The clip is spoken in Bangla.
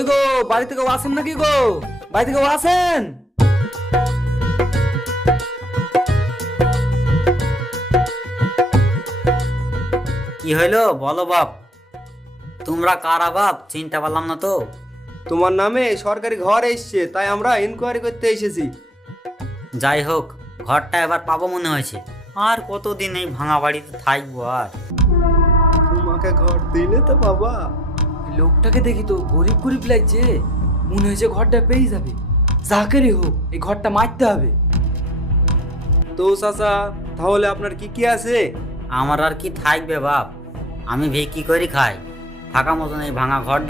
কই গো, বাড়িতে কেউ আছেন নাকি গো? বাড়িতে কেউ আছেন? কি হইলো বলো বাপ। তোমরা কারা বাপ, চিনতে পারলাম না তো। তোমার নামে সরকারি ঘর এসছে, তাই আমরা ইনকোয়ারি করতে এসেছি। যাই হোক, ঘরটা এবার পাবো মনে হয়েছে। আর কতদিন এই ভাঙা বাড়িতে থাকবো আর। তোমাকে ঘর দিলে তো বাবা। এই লোকটাকে দেখি তো গরিব গরিব লাগছে, মনে হয়েছে ঘরটা পেয়ে যাবে। যাকেরই হোক এই ঘরটা মারতে হবে। তো চাচা, তাহলে আপনার কি কি আছে? আমার আর কি থাকবে বাপ, আমি ভিক্ষি করে খাই। থাকা মতন এই ভাঙা ঘরটা